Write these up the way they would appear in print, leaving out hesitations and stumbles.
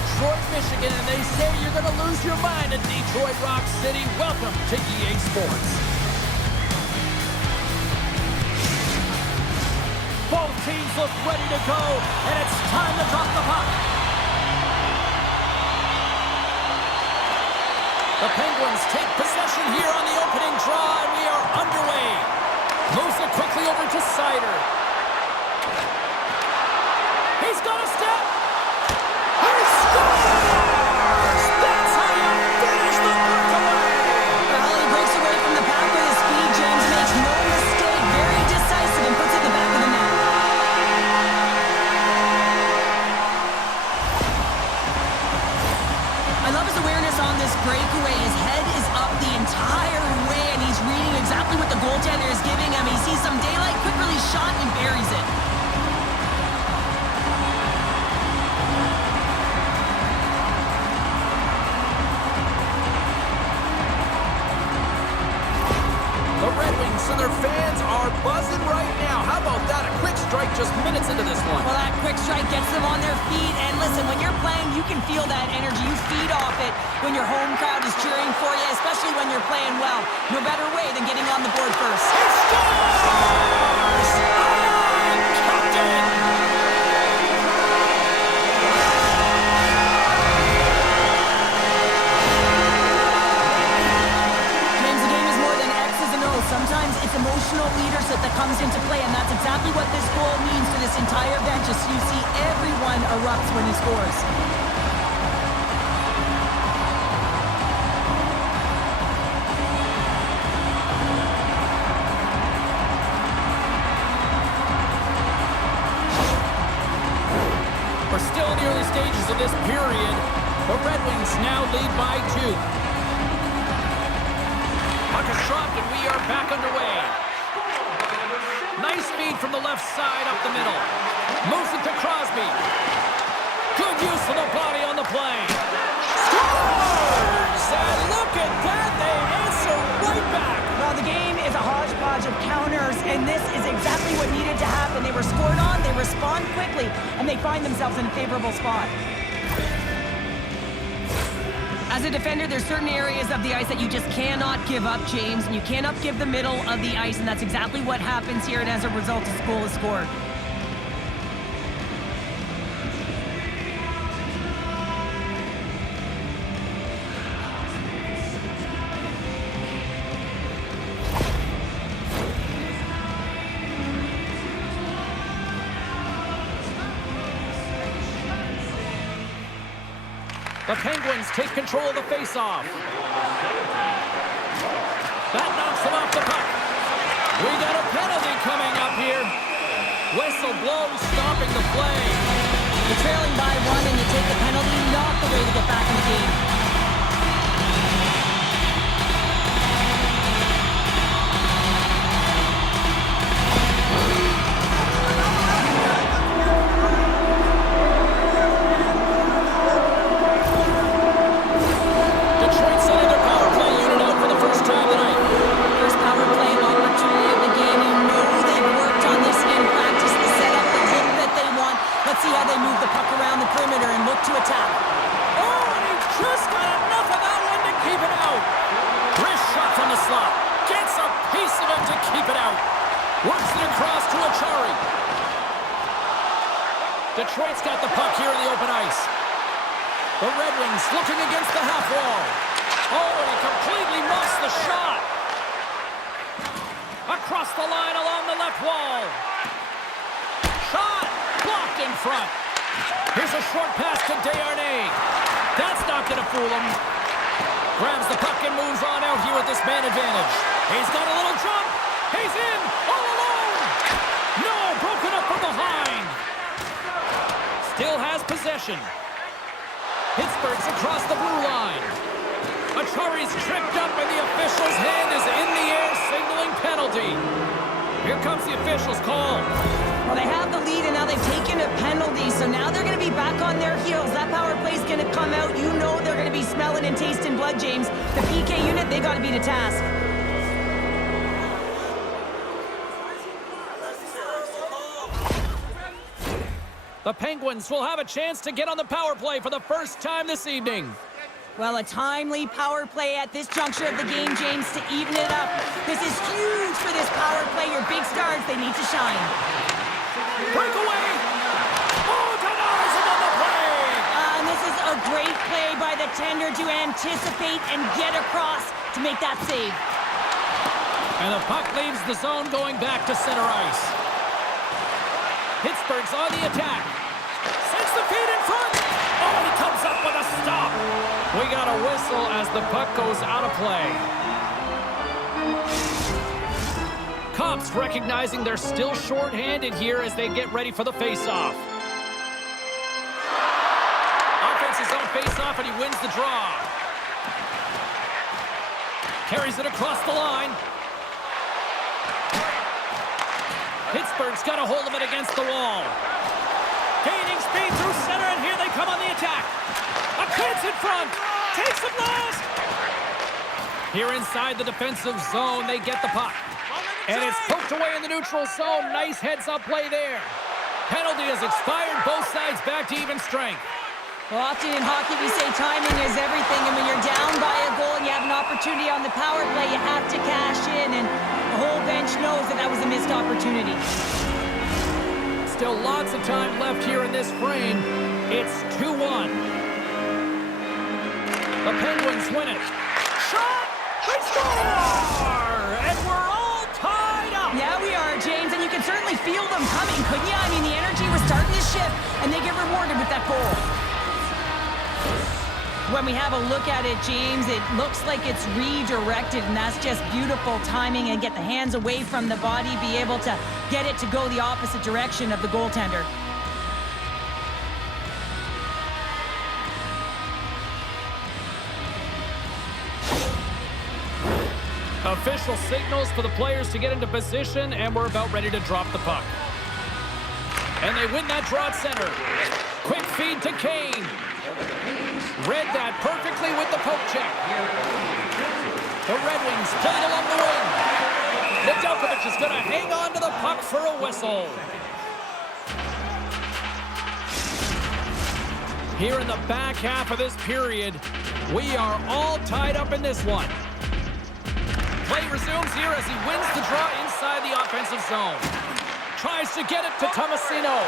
Detroit, Michigan, and they say you're going to lose your mind at Detroit Rock City. Welcome to EA Sports. Both teams look ready to go, and it's time to drop the puck. The Penguins take possession here on the opening draw, and we are underway. Moves it quickly over to Sider. He's got a step. He scores! That's how you finish the breakaway! Well, he breaks away from the pack with his speed. James makes no mistake. Very decisive and puts it in the back of the net. I love his awareness on this breakaway. His head is up the entire way, and he's reading exactly what the goaltender is giving him. He sees some daylight, quick release shot, and buries it. The Red Wings and their fans are buzzing right now. How about that? A quick strike just minutes into this one. Well, that quick strike gets them on their feet. And listen, when you're playing, you can feel that energy. You feed off it when your home crowd is cheering for you, especially when you're playing well. No better way than getting on the board first. He scores! Captain! James, the game is more than X's and O's. Sometimes it's emotional leadership that comes into play, and that's exactly what this goal means to this entire bench. As you see, everyone erupts when he scores. We're still in the early stages of this period. The Red Wings now lead by 2. Puck is dropped, and we are back underway. Nice feed from the left side up the middle. Moves it to Crosby. Good use of the body on the play. Scores! And look at that. They answer right back. Well, the game is a hodgepodge of counters, and this is exactly what needed to happen. They were scored on, they respond quickly, and they find themselves in a favorable spot. As a defender, there's certain areas of the ice that you just cannot give up, James, and you cannot give the middle of the ice, and that's exactly what happens here, and as a result, this goal is scored. The Penguins take control of the faceoff. That knocks them off the puck. We got a penalty coming up here. Whistle blows, stopping the play. You're trailing by 1 and you take the penalty, not the way to get back in the game. See how they move the puck around the perimeter and look to attack. Oh, and he just got enough of that one to keep it out. Wrist shot from the slot. Gets a piece of it to keep it out. Works it across to Achari. Detroit's got the puck here in the open ice. The Red Wings looking against the half wall. Oh, and he completely muffs the shot. Across the line along the left wall. Shot. Blocked in front. Here's a short pass to Desharnais. That's not going to fool him. Grabs the puck and moves on out here with this man advantage. He's got a little jump. He's in all alone. No, broken up from behind. Still has possession. Pittsburgh's across the blue line. Achari's tripped up and the official's hand is in the air signaling penalty. Here comes the official's call. Well, they have the lead, and now they've taken a penalty, so now they're going to be back on their heels. That power play's going to come out. You know they're going to be smelling and tasting blood, James. The PK unit, they got to be to task. The Penguins will have a chance to get on the power play for the first time this evening. Well, a timely power play at this juncture of the game, James, to even it up. This is huge for this power play. Your big stars, they need to shine. Breakaway! Oh, denies him on the play! And this is a great play by the tender to anticipate and get across to make that save. And the puck leaves the zone going back to center ice. Pittsburgh's on the attack. Sends the feed in front. Oh, he comes up with a stop. We got a whistle as the puck goes out of play. Cops recognizing they're still short-handed here as they get ready for the face-off. Offense is on face-off and he wins the draw. Carries it across the line. Pittsburgh's got a hold of it against the wall. Gaining speed through center, and here they come on the attack. A chance in front. Takes it last. Here inside the defensive zone, they get the puck. And it's poked away in the neutral zone. Nice heads-up play there. Penalty has expired. Both sides back to even strength. Well, often in hockey, we say timing is everything, and when you're down by a goal and you have an opportunity on the power play, you have to cash in, and the whole bench knows that that was a missed opportunity. Still lots of time left here in this frame. It's 2-1. The Penguins win it. Shot! They score! And we're all tied up! Yeah, we are, James, and you can certainly feel them coming, couldn't you? I mean, the energy was starting to shift, and they get rewarded with that goal. When we have a look at it, James, it looks like it's redirected, and that's just beautiful timing, and get the hands away from the body, be able to get it to go the opposite direction of the goaltender. Official signals for the players to get into position, and we're about ready to drop the puck. And they win that draw at center. Quick feed to Kane. Read that perfectly with the poke check. The Red Wings play it along the wing. Nedeljkovic is going to hang on to the puck for a whistle. Here in the back half of this period, we are all tied up in this one. Play resumes here as he wins the draw inside the offensive zone. Tries to get it to Tomasino.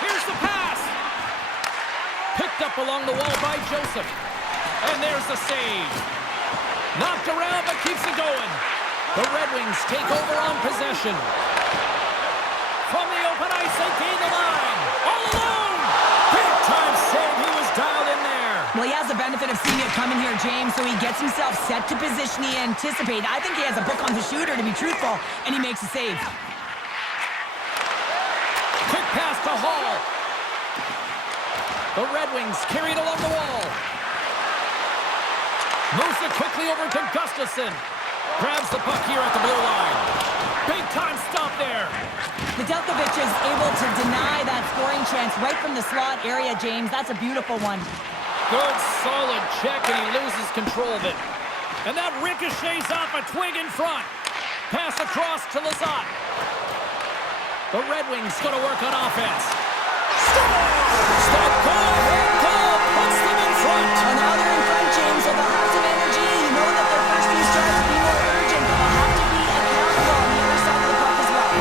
Here's the pass. Picked up along the wall by Joseph. And there's the save. Knocked around but keeps it going. The Red Wings take over on possession. From the open ice, they gain the line. All alone. Big time save. He was dialed in there. Well, he has the benefit of seeing it coming here, James, so he gets himself set to position he anticipated. I think he has a book on the shooter, to be truthful, and he makes a save. Quick pass to Hall. The Red Wings carry it along the wall. Moves it quickly over to Gustafsson. Grabs the puck here at the blue line. Big time stop there. Nedeljkovic is able to deny that scoring chance right from the slot area, James. That's a beautiful one. Good, solid check, and he loses control of it. And that ricochets off a twig in front. Pass across to Lizotte. The Red Wings going to work on offense. Scores! That go-ahead goal puts them in front. Well, now they're in front, James, so they'll have some energy. You know that their first few starts will be more urgent, but they'll have to be accountable on the other side of the puck as well.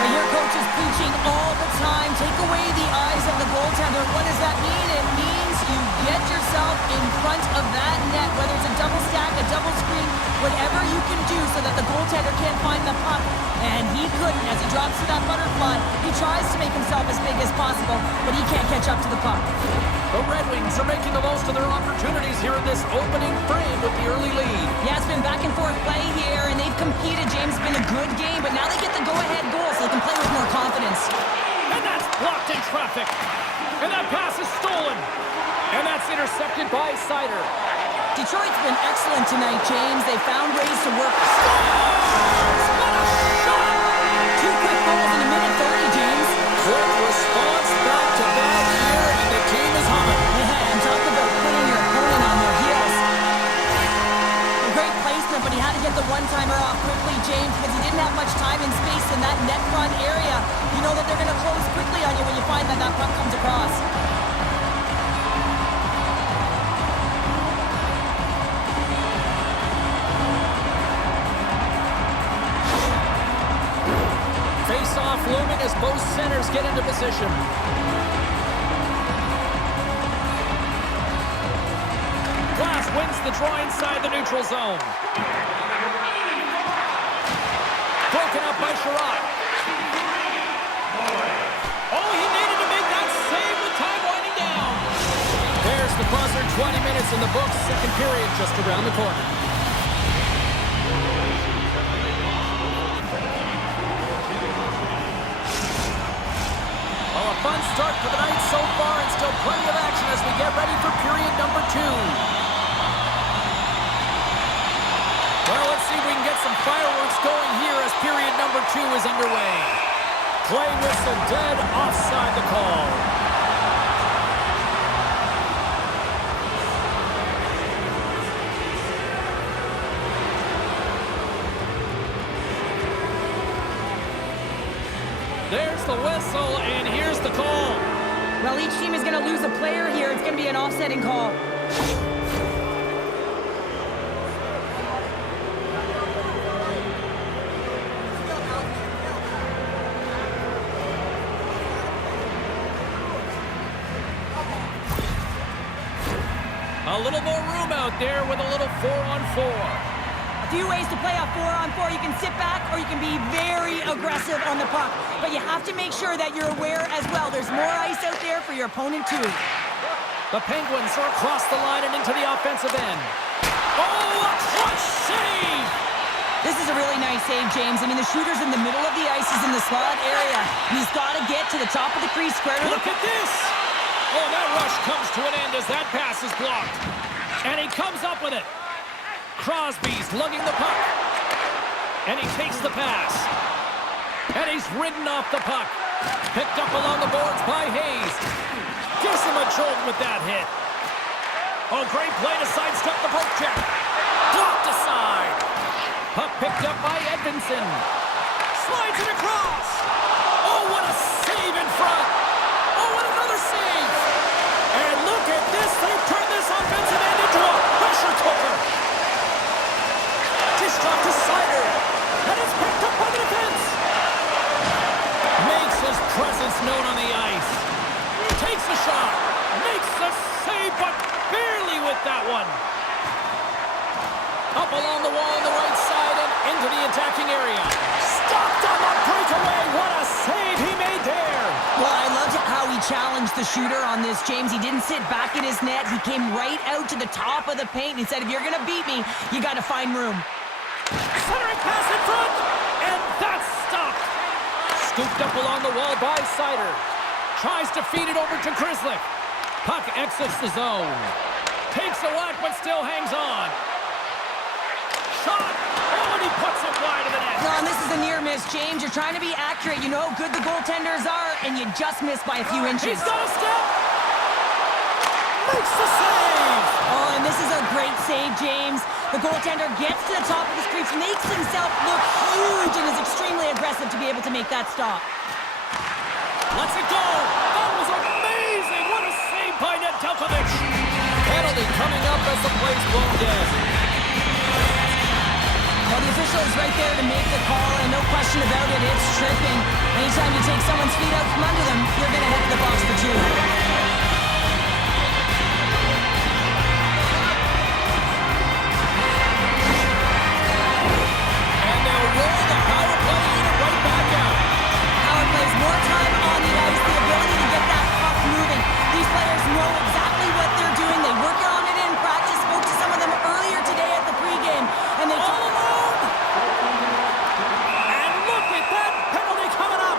Well, your coach is preaching all the time. Take away the eyes of the goaltender. What does that mean? It means you get yourself in front of that net, whether it's a double stack, a double screen, whatever you can do so that the goaltender can't find the puck. And he couldn't as he drops to that butterfly. He tries to make himself as big as possible, but he can't catch up to the puck. The Red Wings are making the most of their opportunities here in this opening frame with the early lead. Yeah, it's been back and forth play here, and they've competed. James, it's been a good game, but now they get the go-ahead goal so they can play with more confidence. And that's blocked in traffic. And that pass is stolen. And that's intercepted by Sider. Detroit's been excellent tonight, James. They found ways to work. Scores! What a shot! 2 quick goals in a minute 30, James. Quick response back to back here, and the team is humming. Yeah, and talk about putting your opponent on their heels. A great placement, but he had to get the one-timer off quickly, James, because he didn't have much time and space in that net front area. You know players get into position. Glass wins the draw inside the neutral zone. Broken up by Sherrod. Oh, he needed to make that save with time winding down. There's the buzzer. 20 minutes in the books. Second period just around the corner. Well, a fun start for the night so far, and still plenty of action as we get ready for period number 2. Well, let's see if we can get some fireworks going here as period number 2 is underway. Play whistle dead, offside the call. There's the whistle, and here's the call. Well, each team is going to lose a player here. It's going to be an offsetting call. A little more room out there with a little 4-on-4. A few ways to play a 4-on-4. You can sit back or you can be very aggressive on the puck. But you have to make sure that you're aware as well. There's more ice out there for your opponent too. The Penguins are across the line and into the offensive end. Oh, a clutch save! This is a really nice save, James. I mean, the shooter's in the middle of the ice. He's in the slot area. He's got to get to the top of the crease square to the... Look at this! Oh, that rush comes to an end as that pass is blocked. And he comes up with it. Crosby's lugging the puck. And he takes the pass. And he's ridden off the puck. Picked up along the boards by Hayes. Gives him a jolt with that hit. Oh, great play to sidestep the poke check. Blocked aside. Puck picked up by Edvinsson. Slides it across. Oh, what a save in front. Oh, what another save. And look at this. They've turned this offensive end into a pressure cooker. Dished off to Slider. And it's picked up by the defense. Makes his presence known on the ice. Takes the shot. Makes the save, but barely with that one. Up along the wall on the right side and into the attacking area. Stopped on the breakaway. What a save he made there. Well, I loved how he challenged the shooter on this, James. He didn't sit back in his net. He came right out to the top of the paint and said, if you're going to beat me, you got to find room. Centering pass in front, and that's stopped. Scooped up along the wall by Seider. Tries to feed it over to Grzelcyk. Puck exits the zone. Takes a whack, but still hangs on. Shot. Oh, and he puts it wide of the net. No, and this is a near miss, James. You're trying to be accurate. You know how good the goaltenders are, and you just missed by a few inches. He's got a step. Makes the save. Oh, and this is a great save, James. The goaltender gets to the top of his crease, makes himself look huge, and is extremely aggressive to be able to make that stop. Lets it go. That was amazing. What a save by Nedeljkovic. Penalty coming up as the play's blown dead. Well, the official is right there to make the call, and no question about it, it's tripping. Anytime you take someone's feet out from under them, you're going to head to the box for two. And they'll roll the power play unit right back out. Power plays more time on the ice, the ability to get that puck moving. These players know exactly what they're doing. They work on it in practice. Spoke to some of them earlier today at the pregame, and they All alone. And look at that penalty coming up.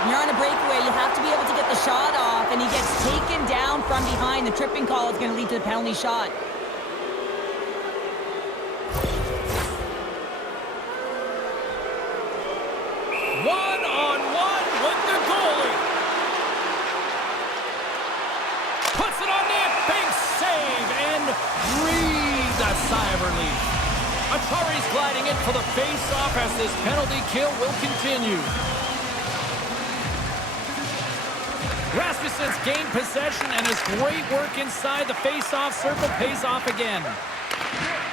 When you're on a breakaway, you have to be able to get the shot off, and he gets taken down from behind. The tripping call is going to lead to the penalty shot. One-on-one with the goalie. Puts it on net. Big save and breathes a sigh of relief. Atari's gliding in for the face-off as this penalty kill will continue. Rasmussen's gained possession, and his great work inside the face-off circle pays off again.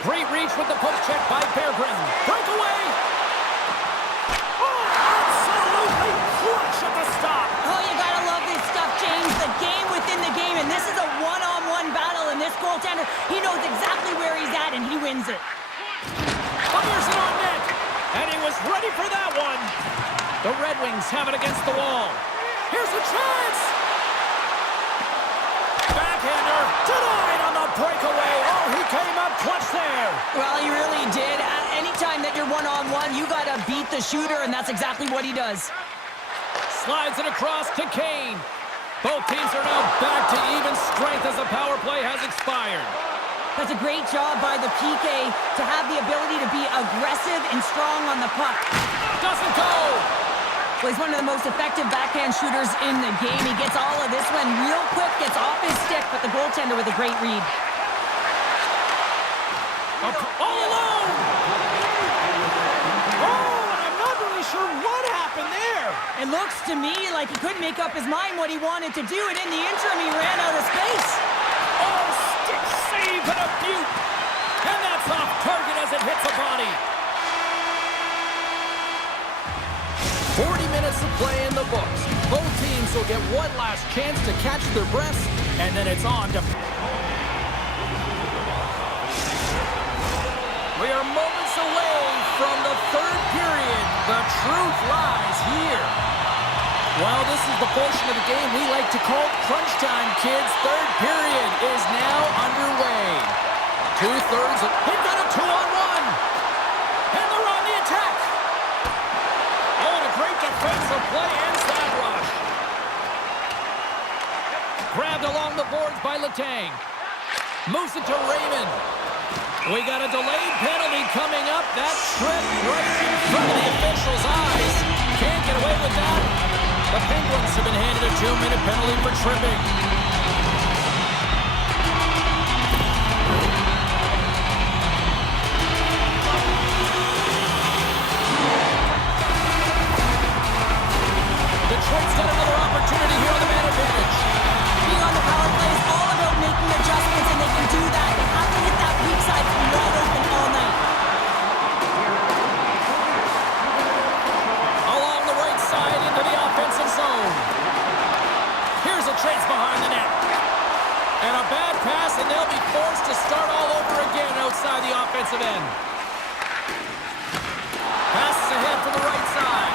Great reach with the poke check by Berggren. Breakaway! Oh, absolutely clutch at the stop. wins it. Fires it on net. And he was ready for that one. The Red Wings have it against the wall. Here's a chance. Backhander denied on the breakaway. Oh, he came up clutch there. Well, he really did. Anytime that you're one-on-one, you got to beat the shooter, and that's exactly what he does. Slides it across to Kane. Both teams are now back to even strength as the power play has expired. That's a great job by the PK to have the ability to be aggressive and strong on the puck. Doesn't go. Well, he's one of the most effective backhand shooters in the game. He gets all of this one real quick, gets off his stick, but the goaltender with a great read. All alone. Oh, I'm not really sure what happened there. It looks to me like he couldn't make up his mind what he wanted to do, and in the interim, he ran out of space. Oh, stick save and a beaut. And that's off target as it hits a body. 40 minutes of play in the books. Both teams will get one last chance to catch their breaths, and then it's on to... We are moments away from the third period. The truth lies here. Well, this is the portion of the game we like to call crunch time, kids. Third period is now underway. Two-thirds of... They've got a 2-on-1. And they're on the attack. Oh, and a great defensive play ends that rush. Grabbed along the boards by Letang. Moves it to Raymond. We got a delayed penalty coming up. That trip right in front of the officials' eyes. Can't get away with that. The Penguins have been handed a 2-minute penalty for tripping. Detroit's got another opportunity here on the man advantage. Being on the power play is all about making adjustments, and they can do that. They have to hit that weak side wide open all night. Along the right side into the offensive zone. Here's a chase behind the net. And a bad pass, and they'll be forced to start all over again outside the offensive end. Passes ahead from the right side.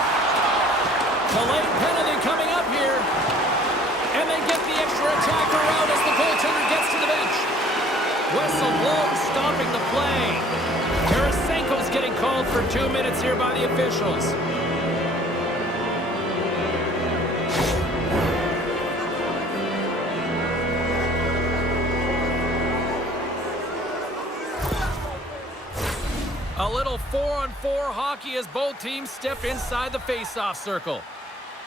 Delayed penalty coming up here. And they get the extra attacker out as the goaltender gets to the bench. Whistle blown, stopping the play. Tarasenko's getting called for 2 minutes here by the officials. A little 4-on-4 hockey as both teams step inside the face-off circle.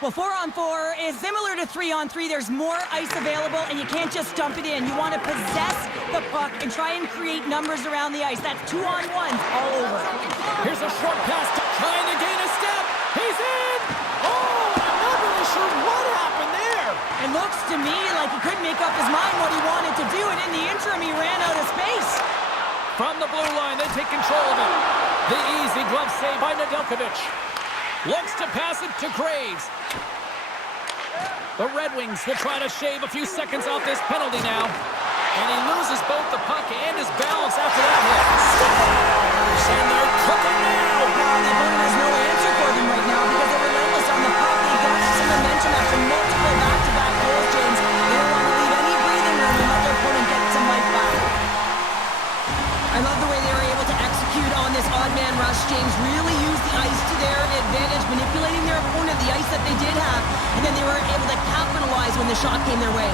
Well, 4-on-4 is similar to 3-on-3. There's more ice available, and you can't just dump it in. You want to possess the puck and try and create numbers around the ice. That's 2-on-1s all over. Here's a short pass, trying to gain a step. He's in! Oh, I'm not really sure what happened there. It looks to me like he couldn't make up his mind what he wanted to do, and in the interim, he ran out of space. From the blue line, they take control of it. The easy glove save by Nedeljkovic. Looks to pass it to Graves. The Red Wings will try to shave a few seconds off this penalty now. And he loses both the puck and his balance after that hit. And they're cooking now. The opponent has no answer for them right now because they're relentless on the puck. They've got some momentum after multiple back-to-back goals, James. They don't want to leave any breathing room and let their opponent get some life back. I love the way they were able to execute on this odd man rush, James. Really use the ice to their advantage, manipulating their opponent, the ice that they did have, and then they were able to capitalize when the shot came their way.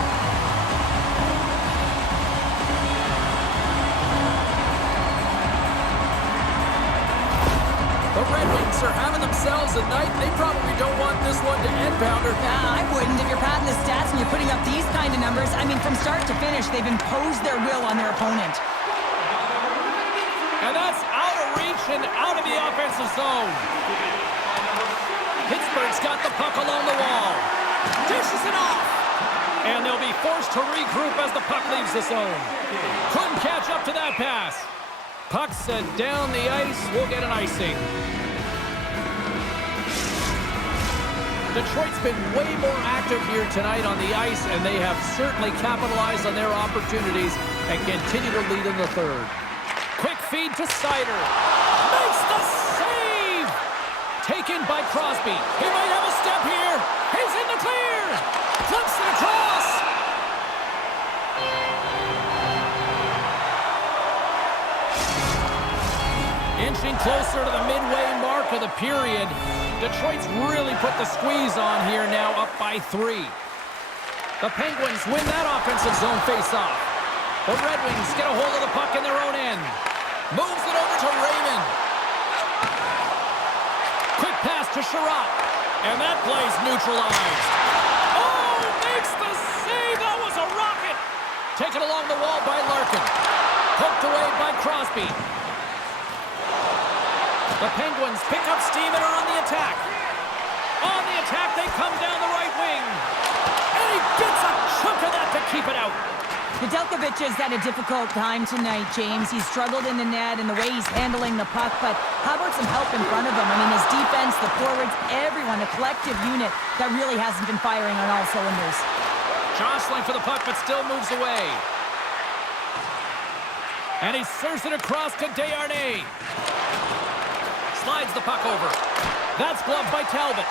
The Red Wings are having themselves a night. They probably don't want this one to end, Pounder. I wouldn't. If you're padding the stats and you're putting up these kind of numbers, I mean, from start to finish, they've imposed their will on their opponent. And that's out of reach and out of the offensive zone. Pittsburgh's got the puck along the wall. Dishes it off. And they'll be forced to regroup as the puck leaves the zone. Couldn't catch up to that pass. Puck sent down the ice. We'll get an icing. Detroit's been way more active here tonight on the ice, and they have certainly capitalized on their opportunities and continue to lead in the third. Quick feed to Sider. Makes the save! Taken by Crosby. He might have a step here. He's in the clear. Flips it across. Inching closer to the midway mark of the period. Detroit's really put the squeeze on here now, up by 3. The Penguins win that offensive zone faceoff. The Red Wings get a hold of the puck in their own end. Moves it over to Raymond. Quick pass to Sherratt. And that play's neutralized. Oh, makes the save. That was a rocket. Taken along the wall by Larkin. Poked away by Crosby. The Penguins pick up steam and are on the attack. On the attack, they come down the right wing. And he gets a chunk of that to keep it out. Nedeljkovic has had a difficult time tonight, James. He's struggled in the net and the way he's handling the puck, but how about some help in front of him? I mean, his defense, the forwards, everyone, a collective unit that really hasn't been firing on all cylinders. Jostling for the puck, but still moves away. And he serves it across to Desharnais. Slides the puck over. That's gloved by Talbot.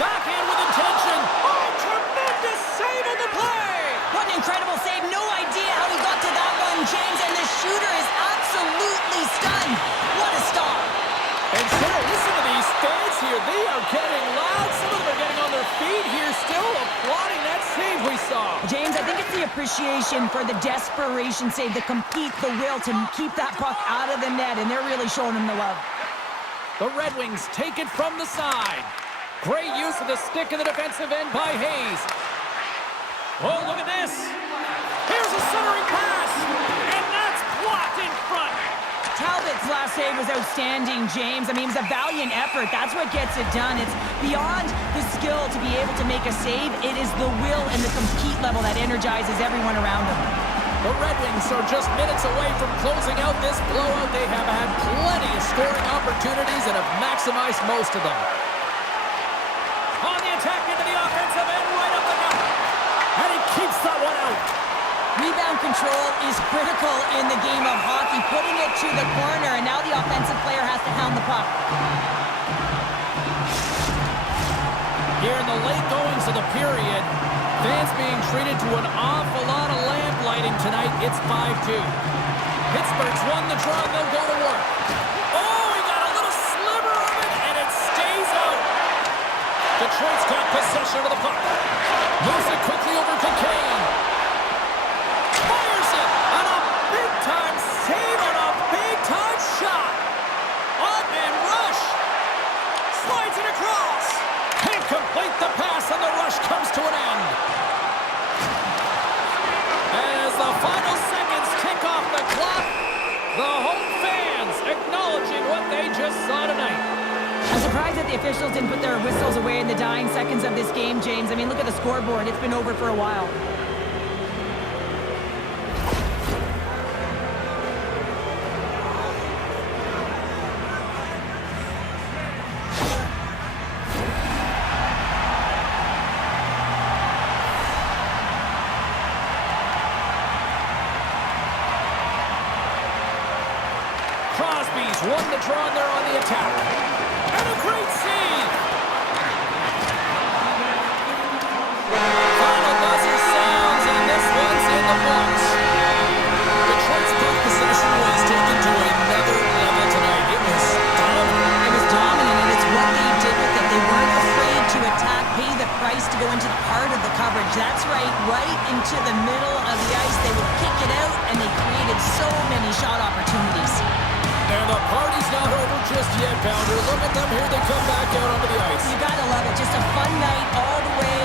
Backhand with intention. Oh, tremendous save on the play! What an incredible save. No idea how he got to that one, James, and the shooter is absolutely stunned. What a stop. And Sarah, listen to these fans here. They are getting loud. Some of them are getting on their feet here, still applauding that save we saw. James, I think it's the appreciation for the desperation save, the compete, the will to keep that puck out of the net, and they're really showing him the love. The Red Wings take it from the side. Great use of the stick in the defensive end by Hayes. Oh, look at this. Here's a centering pass, and that's blocked in front. Talbot's last save was outstanding, James. I mean, it was a valiant effort. That's what gets it done. It's beyond the skill to be able to make a save. It is the will and the compete level that energizes everyone around him. The Red Wings are just minutes away from closing out this blowout. They have had plenty of scoring opportunities and have maximized most of them. On the attack into the offensive end, right up the gut. And he keeps that one out. Rebound control is critical in the game of hockey, putting it to the corner, and now the offensive player has to hound the puck. Here in the late goings of the period, fans being treated to an awful lot of lamp lighting tonight. It's 5-2. Pittsburgh's won the draw, and they'll go to work. Oh, he got a little sliver of it, and it stays out. Detroit's got possession of the puck. Moves it quickly over to Kane. Fires it on a big-time save on a big-time shot. Odd-man rush. Slides it across. Can't complete the pass, and the rush comes to an end. As the final seconds tick off the clock, the home fans acknowledging what they just saw tonight. I'm surprised that the officials didn't put their whistles away in the dying seconds of this game, James. I mean, look at the scoreboard. It's been over for a while. Crosby's won the draw, and they're on the attack. And a great save! Final buzzer sounds, and this one's in the books. Detroit's puck possession was taken to another level tonight. It was dominant. It was dominant, and it's what they did with it. They weren't afraid to attack, pay the price to go into the heart of the coverage. That's right into the middle of the ice. They would kick it out, and they created so many shot opportunities. And the party's not over just yet, Pounder. Look at them here. They come back out onto the ice. You gotta love it. Just a fun night all the way.